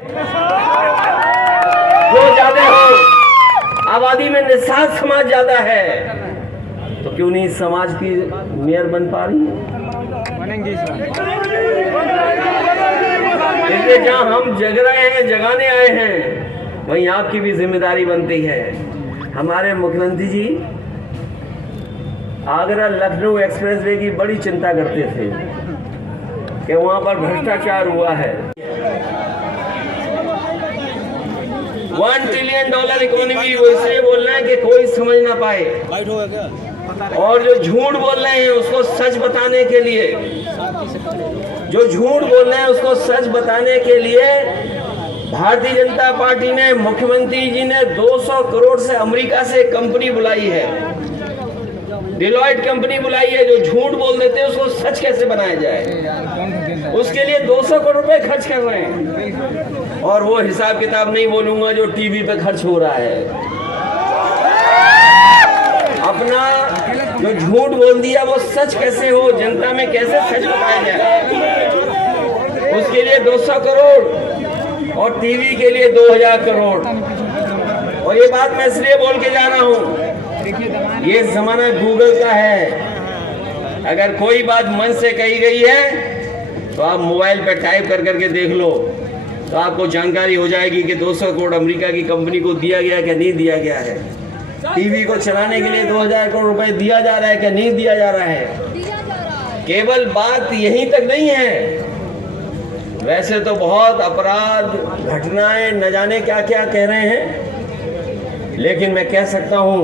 जो ज्यादा हो, आबादी में निषाद समाज ज्यादा है, तो क्यों नहीं समाज की मेयर बन पा रही? इसलिए जहां हम जग रहे हैं, जगाने आए हैं, वहीं आपकी भी जिम्मेदारी बनती है। हमारे मुख्यमंत्री जी आगरा लखनऊ एक्सप्रेसवे की बड़ी चिंता करते थे कि वहां पर भ्रष्टाचार हुआ है। $1 ट्रिलियन इकोनॉमी, वो इसलिए बोल रहे हैं कि कोई समझ ना पाए, और जो झूठ बोल रहे हैं उसको सच बताने के लिए, जो झूठ बोल रहे हैं उसको सच बताने के लिए भारतीय जनता पार्टी ने, मुख्यमंत्री जी ने 200 करोड़ से अमेरिका से कंपनी बुलाई है, डिलॉयट कंपनी बुलाई है। जो झूठ बोल देते हैं उसको सच कैसे बनाया जाए, उसके लिए 200 करोड़ रुपए खर्च कर रहे हैं। और वो हिसाब किताब नहीं बोलूंगा जो टीवी पे खर्च हो रहा है। अपना जो झूठ बोल दिया वो सच कैसे हो, जनता में कैसे सच बताया जाए, उसके लिए 200 करोड़ और टीवी के लिए 2000 करोड़। और ये बात मैं इसलिए बोल के जा रहा हूँ, ये जमाना गूगल का है। अगर कोई बात मन से कही गई है तो आप मोबाइल पर टाइप कर करके देख लो, तो आपको जानकारी हो जाएगी कि 200 करोड़ अमेरिका की कंपनी को दिया गया क्या नहीं दिया गया है। टीवी को चलाने के लिए 2000 करोड़ रुपए दिया जा रहा है क्या नहीं दिया जा रहा है। केवल बात यहीं तक नहीं है, वैसे तो बहुत अपराध घटनाएं न जाने क्या क्या कह रहे हैं, लेकिन मैं कह सकता हूं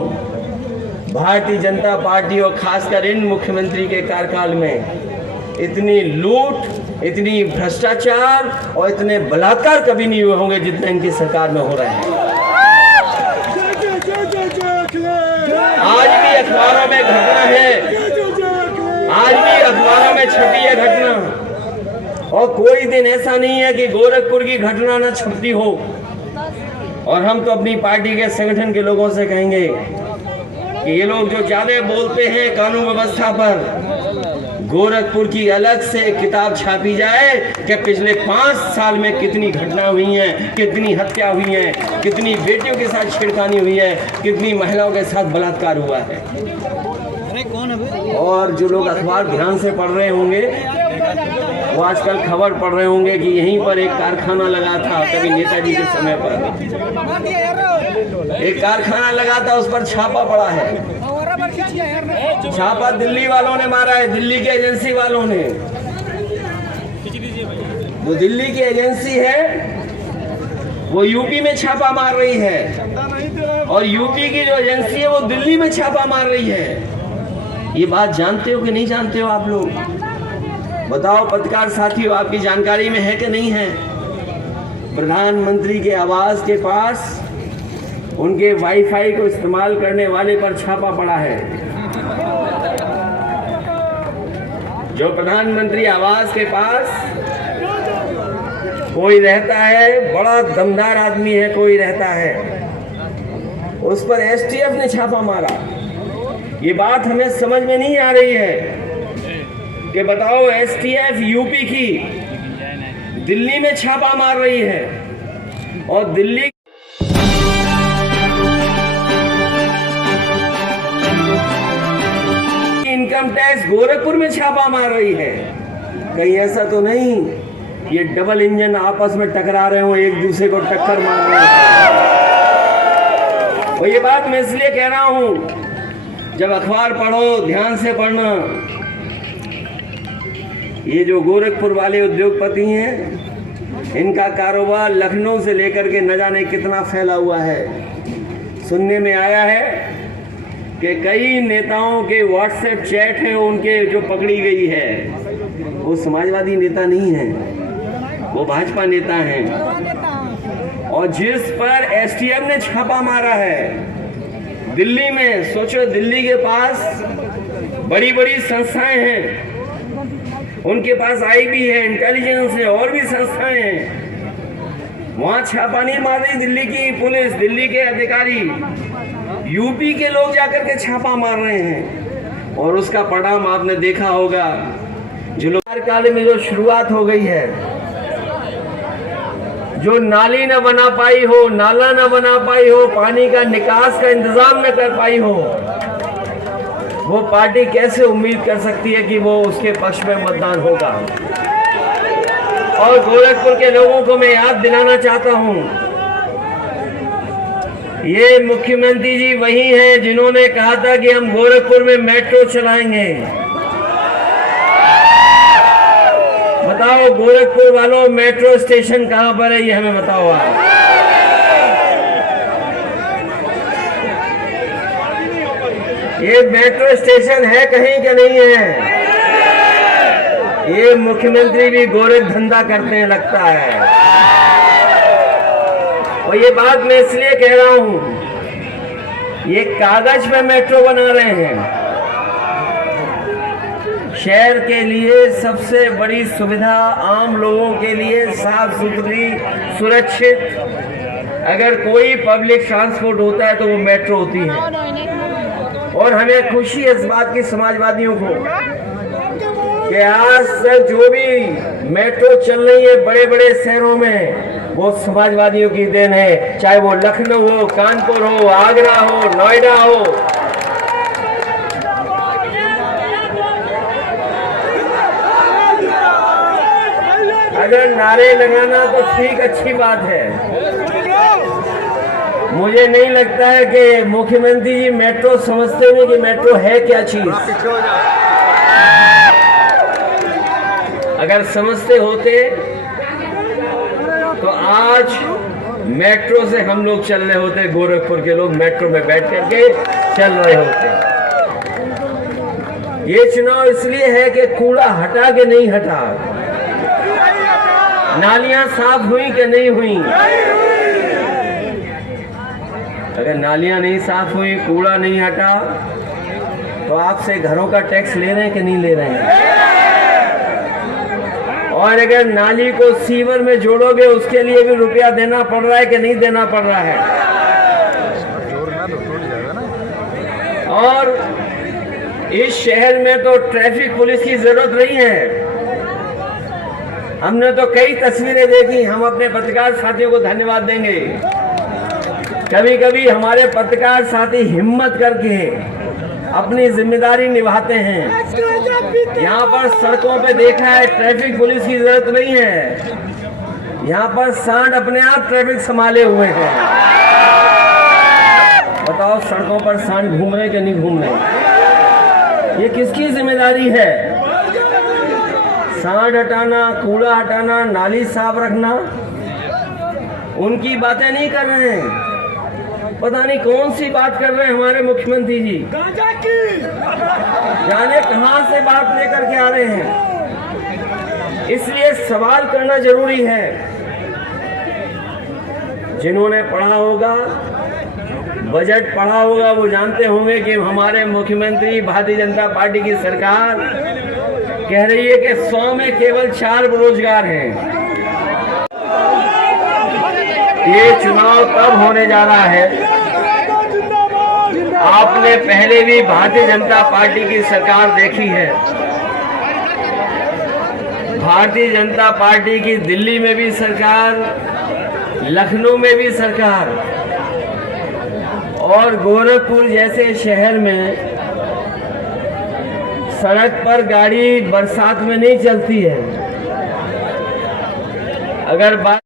भारतीय जनता पार्टी और खासकर इन मुख्यमंत्री के कार्यकाल में इतनी लूट, इतनी भ्रष्टाचार और इतने बलात्कार कभी नहीं हुए होंगे जितने इनकी सरकार में हो रहे हैं। आज भी अखबारों में घटना है, आज भी अखबारों में छपी है घटना, और कोई दिन ऐसा नहीं है कि गोरखपुर की घटना न छपती हो। और हम तो अपनी पार्टी के संगठन के लोगों से कहेंगे कि ये लोग जो ज्यादा बोलते हैं कानून व्यवस्था पर, गोरखपुर की अलग से किताब छापी जाए कि पिछले 5 साल में कितनी घटना हुई हैं, कितनी हत्या हुई हैं, कितनी बेटियों के साथ छेड़खानी हुई है, कितनी महिलाओं के साथ बलात्कार हुआ है। और जो लोग अखबार ध्यान से पढ़ रहे होंगे वो आजकल खबर पढ़ रहे होंगे कि यहीं पर एक कारखाना लगा था, कभी नेताजी के समय पर एक कारखाना लगा था, उस पर छापा पड़ा है। छापा दिल्ली वालों ने मारा है, दिल्ली की एजेंसी वालों ने। जो दिल्ली की एजेंसी है वो यूपी में छापा मार रही है, और यूपी की जो एजेंसी है वो दिल्ली में छापा मार रही है। ये बात जानते हो कि नहीं जानते हो आप लोग? बताओ पत्रकार साथियों, आपकी जानकारी में है कि नहीं है? प्रधानमंत्री के आवास के पास उनके वाईफाई को इस्तेमाल करने वाले पर छापा पड़ा है। जो प्रधानमंत्री आवास के पास कोई रहता है, बड़ा दमदार आदमी है, कोई रहता है, उस पर एसटीएफ ने छापा मारा। ये बात हमें समझ में नहीं आ रही है कि बताओ एसटीएफ यूपी की दिल्ली में छापा मार रही है, और दिल्ली इनकम टैक्स गोरखपुर में छापा मार रही है। कहीं ऐसा तो नहीं ये डबल इंजन आपस में टकरा रहे हो, एक दूसरे को टक्कर मार रहे हैं? और ये बात मैं इसलिए कह रहा हूं, जब अखबार पढ़ो ध्यान से पढ़ना। ये जो गोरखपुर वाले उद्योगपति हैं, इनका कारोबार लखनऊ से लेकर के न जाने कितना फैला हुआ है। सुनने में आया है कि कई नेताओं के व्हाट्सएप चैट हैं उनके जो पकड़ी गई है, वो समाजवादी नेता नहीं है, वो भाजपा नेता हैं। और जिस पर एसटीएफ ने छापा मारा है दिल्ली में, सोचो दिल्ली के पास बड़ी बड़ी संस्थाएं हैं, उनके पास आईबी है, इंटेलिजेंस है, और भी संस्थाएं हैं। वहां छापा नहीं मार रही दिल्ली की पुलिस, दिल्ली के अधिकारी, यूपी के लोग जाकर के छापा मार रहे हैं। और उसका परिणाम आपने देखा होगा, जो लोग कार्यकाल में जो शुरुआत हो गई है, जो नाली न बना पाई हो, नाला न बना पाई हो, पानी का निकास का इंतजाम न कर पाई हो, वो पार्टी कैसे उम्मीद कर सकती है कि वो उसके पक्ष में मतदान होगा। और गोरखपुर के लोगों को मैं याद दिलाना चाहता हूं, ये मुख्यमंत्री जी वही हैं जिन्होंने कहा था कि हम गोरखपुर में मेट्रो चलाएंगे। बताओ गोरखपुर वालों, मेट्रो स्टेशन कहां पर है, ये हमें बताओ आप। ये मेट्रो स्टेशन है कहीं के नहीं है। ये मुख्यमंत्री भी गोरख धंधा करते हैं लगता है। और ये बात मैं इसलिए कह रहा हूं, ये कागज पे मेट्रो बना रहे हैं। शहर के लिए सबसे बड़ी सुविधा, आम लोगों के लिए साफ सुथरी, सुरक्षित अगर कोई पब्लिक ट्रांसपोर्ट होता है तो वो मेट्रो होती है। और हमें खुशी है इस बात की समाजवादियों को कि आज तक जो भी मेट्रो चल रही है बड़े बड़े शहरों में, वो समाजवादियों की देन है। चाहे वो लखनऊ हो, कानपुर हो, आगरा हो, नोएडा हो। अगर नारे लगाना तो ठीक, अच्छी बात है। मुझे नहीं लगता है कि मुख्यमंत्री जी मेट्रो समझते हैं कि मेट्रो है क्या चीज। अगर समझते होते तो आज मेट्रो से हम लोग चल रहे होते, गोरखपुर के लोग मेट्रो में बैठ करके चल रहे होते। ये चुनाव इसलिए है कि कूड़ा हटा के नहीं हटा, नालियां साफ हुई कि नहीं हुई। अगर नालियां नहीं साफ हुई, कूड़ा नहीं हटा, तो आपसे घरों का टैक्स ले रहे हैं कि नहीं ले रहे हैं। और अगर नाली को सीवर में जोड़ोगे उसके लिए भी रुपया देना पड़ रहा है कि नहीं देना पड़ रहा है। और इस शहर में तो ट्रैफिक पुलिस की जरूरत नहीं है। हमने तो कई तस्वीरें देखी। हम अपने पत्रकार साथियों को धन्यवाद देंगे। कभी कभी हमारे पत्रकार साथी हिम्मत करके अपनी जिम्मेदारी निभाते हैं। यहाँ पर सड़कों पे देखा है ट्रैफिक पुलिस की जरूरत नहीं है। यहाँ पर सांड अपने आप ट्रैफिक संभाले हुए हैं। बताओ सड़कों पर सांड घूम रहे कि नहीं घूम रहे। ये किसकी जिम्मेदारी है? सांड हटाना, कूड़ा हटाना, नाली साफ रखना, उनकी बातें नहीं कर रहे हैं। पता नहीं कौन सी बात कर रहे हैं हमारे मुख्यमंत्री जी। जाने कहां से बात लेकर के आ रहे हैं। इसलिए सवाल करना जरूरी है। जिन्होंने पढ़ा होगा, बजट पढ़ा होगा, वो जानते होंगे कि हमारे मुख्यमंत्री, भारतीय जनता पार्टी की सरकार कह रही है कि 100 में केवल 4 बेरोजगार हैं। ये चुनाव तब होने जा रहा है, आपने पहले भी भारतीय जनता पार्टी की सरकार देखी है। भारतीय जनता पार्टी की दिल्ली में भी सरकार, लखनऊ में भी सरकार, और गोरखपुर जैसे शहर में सड़क पर गाड़ी बरसात में नहीं चलती है। अगर बात